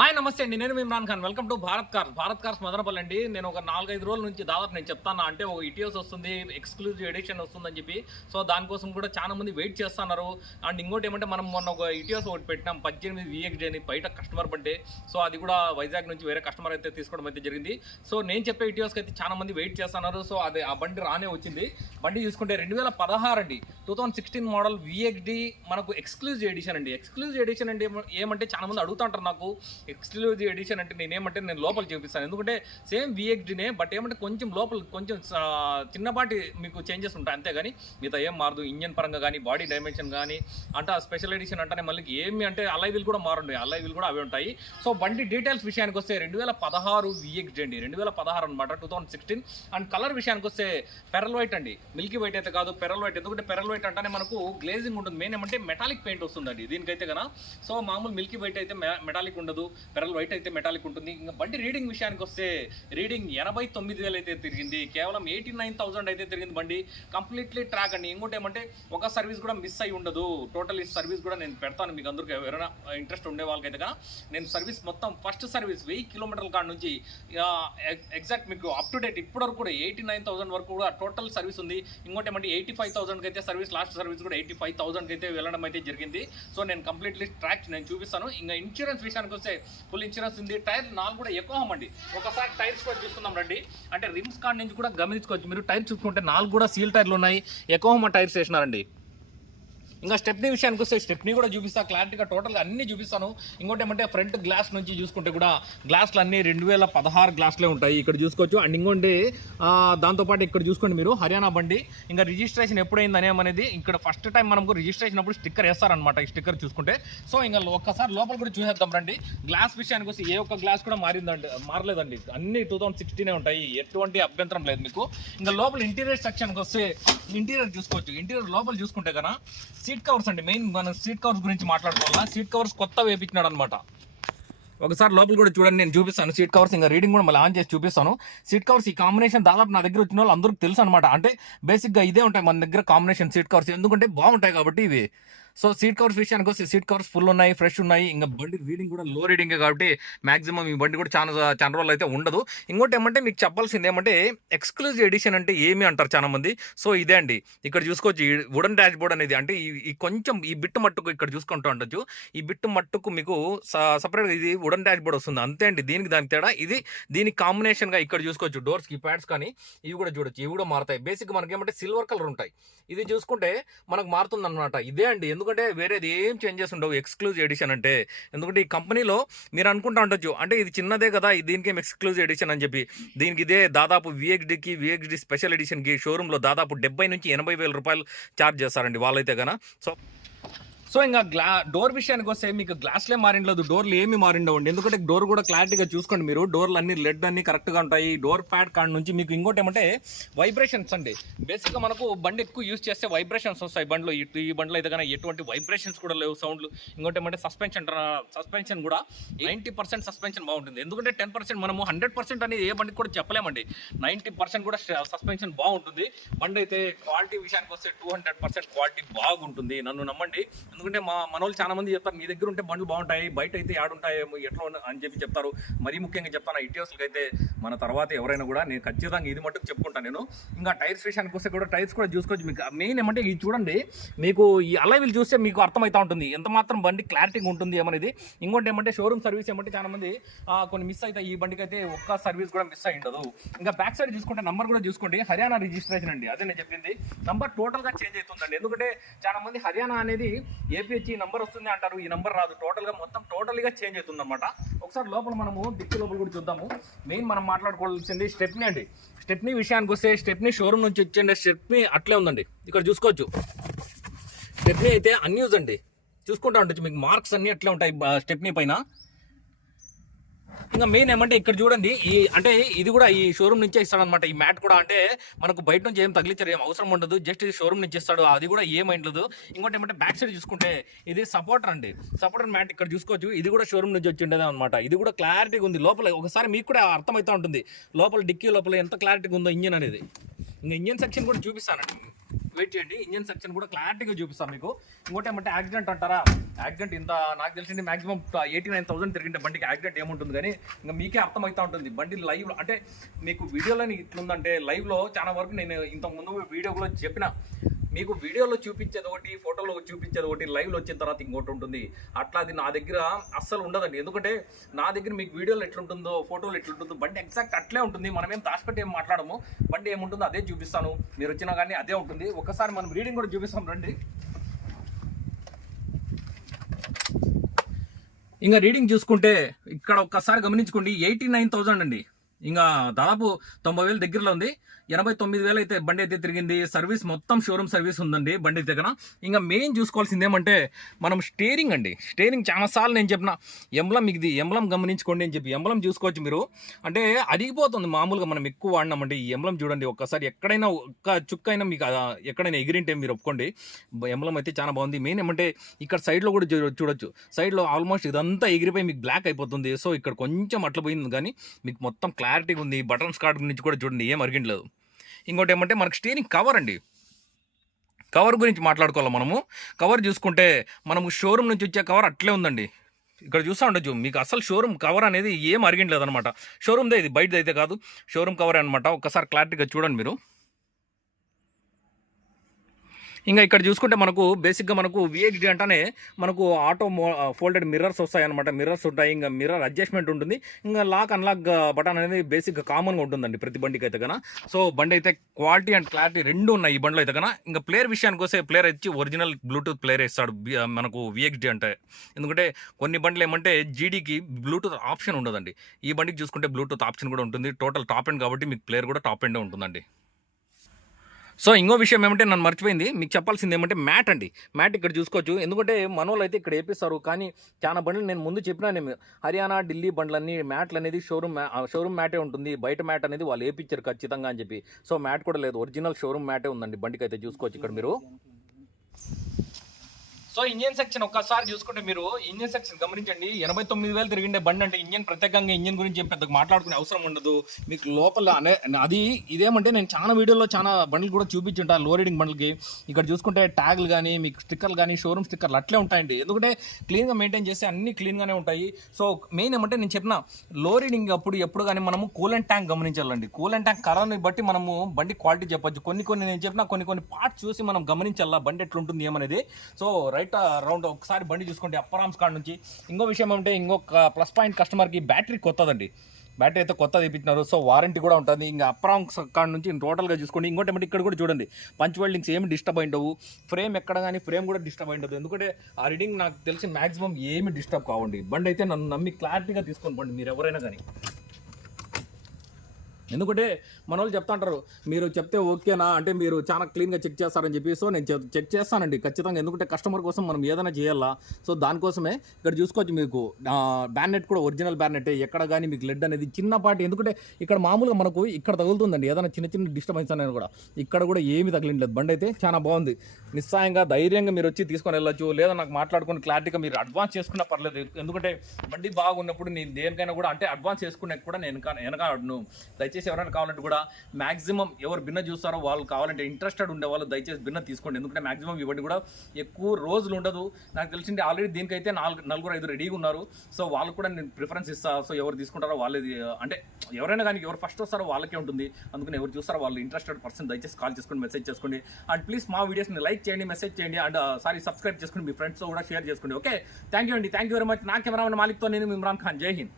Hi నమస్తే అండి, నేను Imran Khan. Welcome to Bharat cars Madanapalle అండి. నేను ఒక 4-5 రోజుల నుంచి దాదాపు నేను చెప్తాను, అంటే ఒక ఇటియోస్ వస్తుంది, ఎక్స్క్లూజివ్ ఎడిషన్ వస్తుందని చెప్పి. సో దానికోసం కూడా చాలా మంది వెయిట్ చేస్తున్నారు. అండ్ ఇంకోటి ఏమంటే, మనం మొన్న ఒక ఇటియోస్ ఒకటి పెట్టినాం 18 VXD అని, బయట కస్టమర్ బర్త్డే. సో అది కూడా వైజాగ్ నుంచి వేరే కస్టమర్ అయితే తీసుకోవడం అయితే జరిగింది. సో నేను చెప్పే ఇటియోస్కి అయితే చాలా మంది వెయిట్ చేస్తున్నారు. సో అది ఆ బండి రానే వచ్చింది. బండి చూసుకుంటే 2016 అండి, 2016 మోడల్ VXD మనకు ఎక్స్క్లూజివ్ ఎడిషన్ అండి. ఎక్స్క్లూజివ్ ఎడిషన్ అంటే ఏమంటే చాలా మంది అడుగుతుంటారు నాకు, ఎక్స్క్లూజివ్ ఎడిషన్ అంటే నేను లోపల చూపిస్తాను. ఎందుకంటే సేమ్ VXDనే, బట్ ఏమంటే కొంచెం లోపల కొంచెం చిన్నపాటి మీకు చేంజెస్ ఉంటాయి అంతేగాని మిగతా ఏం మారదు. ఇంజన్ పరంగా కానీ, బాడీ డైమెన్షన్ కానీ, అంటే స్పెషల్ ఎడిషన్ అంటేనే మళ్ళీ ఏమి అంటే అలై వీల్ కూడా మారుండే, అలై వీల్ కూడా అవి ఉంటాయి. సో బండి డీటెయిల్స్ విషయానికి వస్తే 2016 VXD అండి, 2016 అనమాట, 2016. అండ్ కలర్ విషయానికి వస్తే పెరల్ వైట్ అండి, మిల్కీ వైట్ అయితే కాదు, పెరల్ వైట్. ఎందుకంటే పెరల్ వైట్ అంటేనే మనకు గ్లేజింగ్ ఉంటుంది, మెయిన్ ఏమంటే మెటాలిక్ పెయింట్ వస్తుందండి దీనికైతే కదా. సో మామూలు మిల్కీ వైట్ అయితే మెటాలిక్ ఉండదు, పెరల్ వైట్ అయితే మెటాలిక్ ఉంటుంది. ఇంకా బండి రీడింగ్ విషయానికి వస్తే రీడింగ్ 89,000 అయితే తిరిగింది, కేవలం 89,000 అయితే తిరిగింది బండి. కంప్లీట్లీ ట్రాక్ అండి. ఇంకోటి ఏమంటే ఒక సర్వీస్ కూడా మిస్ అయ్యి ఉండదు. టోటల్ ఈ సర్వీస్ కూడా నేను పెడతాను మీకు అందరికీ, ఎవరైనా ఇంట్రెస్ట్ ఉండే వాళ్ళకైతే కదా. నేను సర్వీస్ మొత్తం ఫస్ట్ సర్వీస్ 1000 కిలోమీటర్ల కాడ నుంచి ఎగ్జాక్ట్ మీకు అప్ టు డేట్ ఇప్పటి వరకు కూడా 89,000 వరకు కూడా టోటల్ సర్వీస్ ఉంది. ఇంకోటి ఏమంటే 85,000 అయితే సర్వీస్, లాస్ట్ సర్వీస్ కూడా 85,000 అయితే వెళ్ళడం అయితే జరిగింది. సో నేను కంప్లీట్లీ ట్రాక్ నేను చూపిస్తాను. ఇంకా ఇన్సూరెన్స్ విషయానికి వస్తే ఫుల్ ఇన్సూరెన్స్ ఉంది. టైర్ 4 కూడా ఎక్కువ అండి. ఒకసారి టైర్స్ కూడా చూసుకుందాం రండి. అంటే రిమ్స్ కార్డ్ నుంచి కూడా గమనించుకోవచ్చు మీరు. టైర్ చూసుకుంటే 4 కూడా సీల్ టైర్లు ఉన్నాయి, ఎక్కువ టైర్స్ వేసినారండి. ఇంకా స్టెప్నీ విషయానికి వస్తే స్టెప్నీ కూడా చూపిస్తా క్లారిటీగా, టోటల్గా అన్నీ చూపిస్తాను. ఇంకోటి ఏమంటే ఫ్రంట్ గ్లాస్ నుంచి చూసుకుంటే కూడా గ్లాస్లు అన్నీ 2016 గ్లాస్లే ఉంటాయి, ఇక్కడ చూసుకోవచ్చు. అండ్ ఇంకోటి దాంతోపాటు ఇక్కడ చూసుకోండి మీరు, హర్యానా బండి. ఇంకా రిజిస్ట్రేషన్ ఎప్పుడైంది అనేది ఇక్కడ ఫస్ట్ టైం మనకు రిజిస్ట్రేషన్ అప్పుడు స్టిక్కర్ వేస్తారనమాట, ఈ స్టిక్కర్ చూసుకుంటే. సో ఇంకా ఒక్కసారి లోపల కూడా చూసేద్దాం రండి. గ్లాస్ విషయానికి వస్తే ఏ ఒక్క గ్లాస్ కూడా మారలేదండి, అన్ని 2016 ఉంటాయి, ఎటువంటి అభ్యంతరం లేదు మీకు. ఇంకా లోపల ఇంటీరియర్ సెక్షన్కి వస్తే ఇంటీరియర్ చూసుకోవచ్చు. ఇంటీరియర్ లోపల చూసుకుంటే కదా సీట్ కవర్స్ అండి, మెయిన్ మనం సీట్ కవర్స్ గురించి మాట్లాడుకోవాలా. సీట్ కవర్స్ కొత్త వేపించినాడు అనమాట. ఒకసారి లోపల కూడా చూడండి, నేను చూపిస్తాను సీట్ కవర్స్. ఇంకా రీడింగ్ కూడా మళ్ళీ ఆన్ చేసి చూపిస్తాను. సీట్ కవర్స్ ఈ కాంబినేషన్ దాదాపు నా దగ్గర వచ్చిన వాళ్ళు అందరికీ తెలుసు అనమాట. అంటే బేసిక్గా ఇదే ఉంటాయి మన దగ్గర కాంబినేషన్ సీట్ కవర్స్, ఎందుకంటే బాగుంటాయి కాబట్టి ఇవి. సో సీట్ కవర్స్ విషయానికి వస్తే సీట్ కవర్స్ ఫుల్ ఉన్నాయి, ఫ్రెష్ ఉన్నాయి. ఇంకా బండి రీడింగ్ కూడా లో రీడింగే కాబట్టి మాక్సిమం ఈ బండి కూడా చాలా రోజులు అయితే ఉండదు. ఇంకోటి ఏమంటే మీకు చెప్పాల్సింది ఏమంటే, ఎక్స్క్లూజివ్ ఎడిషన్ అంటే ఏమి అంటారు చాలా మంది. సో ఇదే అండి, ఇక్కడ చూసుకోవచ్చు ఈ వుడెన్ డాష్ బోర్డ్ అనేది. అంటే ఈ కొంచెం ఈ బిట్టు మట్టుకు ఇక్కడ చూసుకుంటూ ఉండొచ్చు, ఈ బిట్టు మట్టుకు మీకు సపరేట్గా ఇది వుడెన్ డాష్ బోర్డ్ వస్తుంది అంతే అండి. దానికి తేడా ఇది. దీనికి కాంబినేషన్గా ఇక్కడ చూసుకోవచ్చు డోర్స్ కి ప్యాడ్స్ కానీ ఇవి కూడా చూడొచ్చు, ఇవి కూడా మారుతాయి. బేసిక్గా మనకి ఏమంటే సిల్వర్ కలర్ ఉంటాయి, ఇది చూసుకుంటే మనకు మారుతుంది అనమాట. ఇదే అండి, ఎందుకంటే వేరేది ఏం చేంజెస్ ఉండవు ఎక్స్క్లూజివ్ ఎడిషన్ అంటే. ఎందుకంటే ఈ కంపెనీలో మీరు అనుకుంటా ఉండొచ్చు, అంటే ఇది చిన్నదే కదా దీనికి ఎక్స్క్లూజివ్ ఎడిషన్ అని చెప్పి. దీనికి ఇదే దాదాపు VXD స్పెషల్ ఎడిషన్కి షోరూంలో దాదాపు 70,000 నుంచి 80,000 రూపాయలు ఛార్జ్ చేస్తారండి వాళ్ళైతే కన్నా. సో ఇంకా డోర్ విషయానికి వస్తే మీకు గ్లాస్లే మారిండలేదు, డోర్లు ఏమి మారిండవండి. ఎందుకంటే డోర్ కూడా క్లారిటీగా చూసుకోండి మీరు, డోర్లు అన్ని లెడ్ అన్ని కరెక్ట్గా ఉంటాయి. డోర్ ప్యాడ్ కాడ నుంచి మీకు ఇంకోటి ఏమంటే వైబ్రేషన్స్ అండి. బేసిక్గా మనకు బండి ఎక్కువ యూజ్ చేస్తే వైబ్రేషన్స్ వస్తాయి బండిలో. ఈ బండిలో అయితే కానీ ఎటువంటి వైబ్రేషన్స్ కూడా లేవు, సౌండ్లు. ఇంకోటి ఏమంటే సస్పెన్షన్ కూడా 90% సస్పెన్షన్ బాగుంటుంది. ఎందుకంటే 10% మనము 100% అనేది ఏ బండికి కూడా చెప్పలేమండి, 90% కూడా సస్పెన్షన్ బాగుంటుంది. బండి అయితే క్వాలిటీ విషయానికి వస్తే 200% క్వాలిటీ బాగుంటుంది, నన్ను నమ్మండి. ఎందుకంటే మన వాళ్ళు చాలా మంది చెప్తారు, మీ దగ్గర ఉంటే బండ్లు బాగుంటాయి, బయట అయితే ఆడుంటాయేమో ఎట్లా అని చెప్పి చెప్తారు. మరీ ముఖ్యంగా చెప్తాను, ఇటియోస్లకి అయితే మన తర్వాత ఎవరైనా కూడా నేను ఖచ్చితంగా ఇది మట్టుకు చెప్పుకుంటాను నేను. ఇంకా టైర్స్ విషయానికి వస్తే కూడా టైర్స్ కూడా చూసుకోవచ్చు. మీకు మెయిన్ ఏమంటే ఇది చూడండి, మీకు ఈ అలై వీల్ చూస్తే మీకు అర్థమవుతా ఉంటుంది ఎంత మాత్రం బండి క్లారిటీగా ఉంటుంది ఏమనేది. ఇంకోటి ఏమంటే షోరూమ్ సర్వీస్ ఏమంటే చాలా మంది కొన్ని మిస్ అవుతాయి, ఈ బండికి అయితే ఒక్క సర్వీస్ కూడా మిస్ అయి ఉండదు. ఇంకా బ్యాక్ సైడ్ చూసుకుంటే నంబర్ కూడా చూసుకోండి, హర్యానా రిజిస్ట్రేషన్ అండి, అదే నేను చెప్పింది. నంబర్ టోటల్గా చేంజ్ అవుతుందండి. ఎందుకంటే చాలా మంది హర్యానా అనేది ఏపీహెచ్ నంబర్ వస్తుంది అంటారు, ఈ నంబర్ రాదు, టోటల్గా చేంజ్ అవుతుంది అనమాట. ఒకసారి లోపల మనము డిక్కీ లోపల కూడా చూద్దాము. మెయిన్ మనం మాట్లాడుకోవాల్సింది స్టెప్నీ అండి. స్టెప్నీ విషయానికి వస్తే స్టెప్నీ షోరూమ్ నుంచి వచ్చే స్టెప్నీ అట్లే ఉందండి, ఇక్కడ చూసుకోవచ్చు. స్టెప్నీ అయితే అన్యూజ్ అండి, చూసుకుంటా ఉండొచ్చు మీకు మార్క్స్ అన్ని అట్లే ఉంటాయి స్టెప్నీ పైన. ఇంకా మెయిన్ ఏమంటే ఇక్కడ చూడండి, అంటే ఇది కూడా ఈ షోరూమ్ నుంచే ఇస్తాడనమాట. ఈ మ్యాట్ కూడా అంటే మనకు బయట నుంచి ఏం తగిలించారు, ఏం అవసరం ఉండదు, జస్ట్ ఇది షోరూమ్ నుంచి ఇస్తాడు, అది కూడా ఏమైండదు. ఇంకోటి ఏమంటే బ్యాక్ సైడ్ చూసుకుంటే ఇది సపోర్టర్ అండి, సపోర్టర్ మ్యాట్ ఇక్కడ చూసుకోవచ్చు. ఇది కూడా షోరూమ్ నుంచి వచ్చి ఉండేది అనమాట. ఇది కూడా క్లారిటీగా ఉంది లోపల, ఒకసారి మీకు కూడా అర్థమవుతూ ఉంటుంది లోపల డిక్కీ లోపల ఎంత క్లారిటీగా ఉందో ఇంజిన్ అనేది. ఇంకా ఇంజిన్ సెక్షన్ కూడా చూపిస్తానండి. వెయిట్ చేయండి, ఇంజన్ సెక్షన్ కూడా క్లారిటీగా చూపిస్తాను మీకు. ఇంకోటి ఏమంటే యాక్సిడెంట్ అంటారా, యాక్సిడెంట్ ఇంత నాకు తెలిసింది మాక్సిమం 89,000 తిరిగింటే బండికి యాక్సిడెంట్ ఏముంటుంది, కానీ ఇంకా మీకే అర్థమవుతా ఉంటుంది. బండి లైవ్ అంటే మీకు వీడియోలో ఇట్లుందంటే లైవ్లో చాలా వరకు నేను ఇంతకుముందు వీడియోలో చెప్పిన, మీకు వీడియోలో చూపించేది ఒకటి, ఫోటోలో చూపించేది ఒకటి, లైవ్లో వచ్చిన తర్వాత ఇంకోటి ఉంటుంది. అట్లా అది నా దగ్గర అస్సలు ఉండదండి. ఎందుకంటే నా దగ్గర మీకు వీడియోలో ఎట్లుంటుందో ఫోటోలో ఎట్లుంటుందో బండి ఎగ్జాక్ట్ అట్లే ఉంటుంది. మనం ఏం దాచిపెట్టి ఏం మాట్లాడము, బండి ఏముంటుందో అదే చూపిస్తాను. మీరు వచ్చినా కానీ అదే ఉంటుంది. ఒకసారి మనం రీడింగ్ కూడా చూపిస్తాం రండి. ఇంకా రీడింగ్ చూసుకుంటే ఇక్కడ ఒక్కసారి గమనించుకోండి, 89,000 అండి. ఇంకా దాదాపు 90,000 దగ్గరలో ఉంది. 89,000 అయితే బండి అయితే తిరిగింది. సర్వీస్ మొత్తం షోరూమ్ సర్వీస్ ఉందండి బండి దగ్గర. ఇంకా మెయిన్ చూసుకోవాల్సింది ఏమంటే మనం స్టీరింగ్ అండి. స్టీరింగ్ చాలాసార్లు నేను చెప్పిన ఎంబ్లం, ఇది ఎంబ్లం గమనించుకోండి అని చెప్పి ఎంబ్లం చూసుకోవచ్చు మీరు. అంటే అరిగిపోతుంది మామూలుగా మనం ఎక్కువ వాడినామంటే. ఈ ఎంబ్లం చూడండి ఒక్కసారి, ఎక్కడైనా ఒక్క చుక్కైనా మీకు ఎక్కడైనా ఎగిరింటే మీరు ఒప్పుకోండి. ఎంబ్లం అయితే చాలా బాగుంది. మెయిన్ ఏమంటే ఇక్కడ సైడ్లో కూడా చూడొచ్చు, సైడ్లో ఆల్మోస్ట్ ఇదంతా ఎగిరిపోయి మీకు బ్లాక్ అయిపోతుంది. సో ఇక్కడ కొంచెం అట్లా పోయింది, కానీ మీకు మొత్తం క్లారిటీగా ఉంది. బటన్స్ కార్డ్ గురించి కూడా చూడండి, ఏం అరిగిండలేదు. ఇంకోటి ఏమంటే మనకు స్టీరింగ్ కవర్ అండి. కవర్ గురించి మాట్లాడుకోవాలి మనము. కవర్ చూసుకుంటే మనము షోరూమ్ నుంచి వచ్చే కవర్ అట్లే ఉందండి. ఇక్కడ చూస్తూ ఉండొచ్చు మీకు, అసలు షోరూమ్ కవర్ అనేది ఏం అరిగిండలేదు అనమాట. షోరూమ్దే ఇది, బయటది అయితే కాదు, షోరూమ్ కవర్ అనమాట. ఒక్కసారి క్లారిటీగా చూడండి మీరు. ఇంకా ఇక్కడ చూసుకుంటే మనకు బేసిక్గా మనకు VXD అంటేనే మనకు ఆటో ఫోల్డెడ్ మిర్రర్స్ వస్తాయన్నమాట. మిర్రర్స్ ఉంటాయి, ఇంకా మిర్రర్ అడ్జస్ట్మెంట్ ఉంటుంది, ఇంకా లాక్ అన్లాక్ బటన్ అనేది బేసిక్గా కామన్గా ఉంటుందండి ప్రతి బండికి అయితే కన్నా. సో బండి అయితే క్వాలిటీ అండ్ క్లారిటీ రెండు ఉన్నాయి ఈ బండిలో అయితే కన్నా. ఇంకా ప్లేయర్ విషయానికి వస్తే ప్లేయర్ వచ్చి ఒరిజినల్ బ్లూటూత్ ప్లేయర్ ఇస్తాడు మనకు VXD అంటే. ఎందుకంటే కొన్ని బండ్లు ఏమంటే GDకి బ్లూటూత్ ఆప్షన్ ఉండదండి. ఈ బండికి చూసుకుంటే బ్లూటూత్ ఆప్షన్ కూడా ఉంటుంది. టోటల్ టాప్ ఎండ్ కాబట్టి మీకు ప్లేయర్ కూడా టాప్ ఎండే ఉంటుందండి. సో ఇంకో విషయం ఏమంటే నన్ను మర్చిపోయింది మీకు చెప్పాల్సింది ఏమంటే మ్యాట్ అండి. మ్యాట్ ఇక్కడ చూసుకోవచ్చు. ఎందుకంటే మనోళ్ళు అయితే ఇక్కడ వేపిస్తారు, కానీ చాలా బండ్లు నేను ముందు చెప్పినా, నేను హర్యానా ఢిల్లీ బండ్లన్నీ మ్యాట్లు అనేది షోరూమ్ మ్యాటే ఉంటుంది. బయట మ్యాట్ అనేది వాళ్ళు వేపించారు ఖచ్చితంగా అని చెప్పి. సో మ్యాట్ కూడా లేదు, ఒరిజినల్ షోరూమ్ మ్యాటే ఉందండి బండికి అయితే. చూసుకోవచ్చు ఇక్కడ మీరు. సో ఇంజన్ సెక్షన్ ఒక్కసారి చూసుకుంటే మీరు ఇంజన్ సెక్షన్ గమనించండి. 89,000 తిరిగిండే బండి అంటే ఇంజన్ ప్రత్యేకంగా ఇంజన్ గురించి పెద్దగా మాట్లాడుకునే అవసరం ఉండదు. మీకు లోపల అది ఇదేమంటే నేను చాలా వీడియోలో చాలా బండ్లు కూడా చూపించుంటా లో రీడింగ్ బండ్లకి. ఇక్కడ చూసుకుంటే ట్యాగ్లు కానీ మీకు స్టిక్కర్లు కానీ షోరూమ్ స్టిక్కర్లు అట్లే ఉంటాయండి. ఎందుకంటే క్లీన్గా మెయింటైన్ చేస్తే అన్ని క్లీన్గానే ఉంటాయి. సో మెయిన్ ఏమంటే నేను చెప్పిన లో రీడింగ్ అప్పుడు ఎప్పుడు కానీ మనము కూలెంట్ ట్యాంక్ గమనించాలండి. కూలెంట్ ట్యాంక్ కలర్ని బట్టి మనము బండి క్వాలిటీ చెప్పొచ్చు. కొన్ని నేను చెప్పిన కొన్ని పార్ట్స్ చూసి మనం గమనించాలా బండి ఎట్లుంటుంది ఏమనేది. సో రైట్ రౌండ్ ఒకసారి బండి చూసుకోండి అప్పరామ్స్ కాడ నుంచి. ఇంకో విషయం అంటే ఇంకొక ప్లస్ పాయింట్ కస్టమర్కి బ్యాటరీ కొత్తదండి. బ్యాటరీ అయితే కొత్తది తెప్పించినారు. సో వారంటీ కూడా ఉంటుంది. ఇంకా అప్రామ్స్ కాడ నుంచి టోటల్గా చూసుకోండి. ఇంకోటి ఏమంటే ఇక్కడ కూడా చూడండి, పంచ్ వెల్డింగ్స్ ఏమి డిస్టర్బ్ అయ్యిండవు. ఫ్రేమ్ ఎక్కడ కానీ ఫ్రేమ్ కూడా డిస్టర్బ్ అయ్యిండదు. ఎందుకంటే ఆ రీడింగ్ నాకు తెలిసి మ్యాక్సిమం ఏమి డిస్టర్బ్ కావండి. బండి అయితే నన్ను నమ్మి క్లారిటీగా తీసుకొని పండి మీరు ఎవరైనా కానీ. ఎందుకంటే మన వాళ్ళు చెప్తా అంటారు మీరు చెప్తే ఓకేనా అంటే మీరు చాలా క్లీన్గా చెక్ చేస్తారని చెప్పి. సో నేను చెక్ చేస్తానండి ఖచ్చితంగా, ఎందుకంటే కస్టమర్ కోసం మనం ఏదైనా చేయాలా. సో దానికోసమే ఇక్కడ చూసుకోవచ్చు మీకు బ్యానెట్ కూడా ఒరిజినల్ బ్యానెట్. ఎక్కడ కానీ మీకు లెడ్ అనేది చిన్నపాటి, ఎందుకంటే ఇక్కడ మామూలుగా మనకు ఇక్కడ తగులుతుందండి ఏదైనా చిన్న డిస్టర్బెన్స్ అనేది కూడా. ఇక్కడ కూడా ఏమి తగిలిండలేదు. బండి అయితే చాలా బాగుంది. నిస్సాయంగా ధైర్యంగా మీరు వచ్చి తీసుకొని వెళ్ళొచ్చు, లేదా నాకు మాట్లాడుకుని క్లారిటీగా మీరు అడ్వాన్స్ చేసుకున్నా పర్లేదు. ఎందుకంటే బండి బాగున్నప్పుడు నేను దేనికైనా కూడా అంటే అడ్వాన్స్ చేసుకునే కూడా నేను వెనకాడను. దయచేసి ఎవరైనా కావాలంటే కూడా మ్యాక్సిమం ఎవరు భిన్న చూస్తారో వాళ్ళు కావాలంటే ఇంట్రెస్టెడ్ ఉండే వాళ్ళు దయచేసి భిన్న తీసుకోండి. ఎందుకంటే మ్యాక్సిమం ఇవ్వండి కూడా ఎక్కువ రోజులు ఉండదు. నాకు తెలిసింది ఆల్రెడీ దీనికైతే 4-5 రెడీగా ఉన్నారు. సో వాళ్ళకు కూడా నేను ప్రిఫరెన్స్ ఇస్తాను. సో ఎవరు తీసుకుంటారో వాళ్ళది అంటే ఎవరైనా కానీ ఎవరు ఫస్ట్ వస్తారో వాళ్ళకే ఉంటుంది. అందుకని ఎవరు చూస్తారో వాళ్ళు ఇంట్రెస్టెడ్ పర్సన్ దయచేసి కాల్ చేసుకోండి, మెసేజ్ చేసుకోండి. అండ్ ప్లీజ్ మా వీడియోస్ని లైక్ చేయండి, మెసేజ్ చేయండి, అండ్ సబ్స్క్రైబ్ చేసుకోండి, మీ ఫ్రెండ్స్తో కూడా షేర్ చేసుకోండి. ఓకే, థ్యాంక్ యూ అండి. Thank you very much. నా కెమెరామెన్ మాలిక్తో నేను ఇమ్రాన్ ఖాన్. జై హింద్.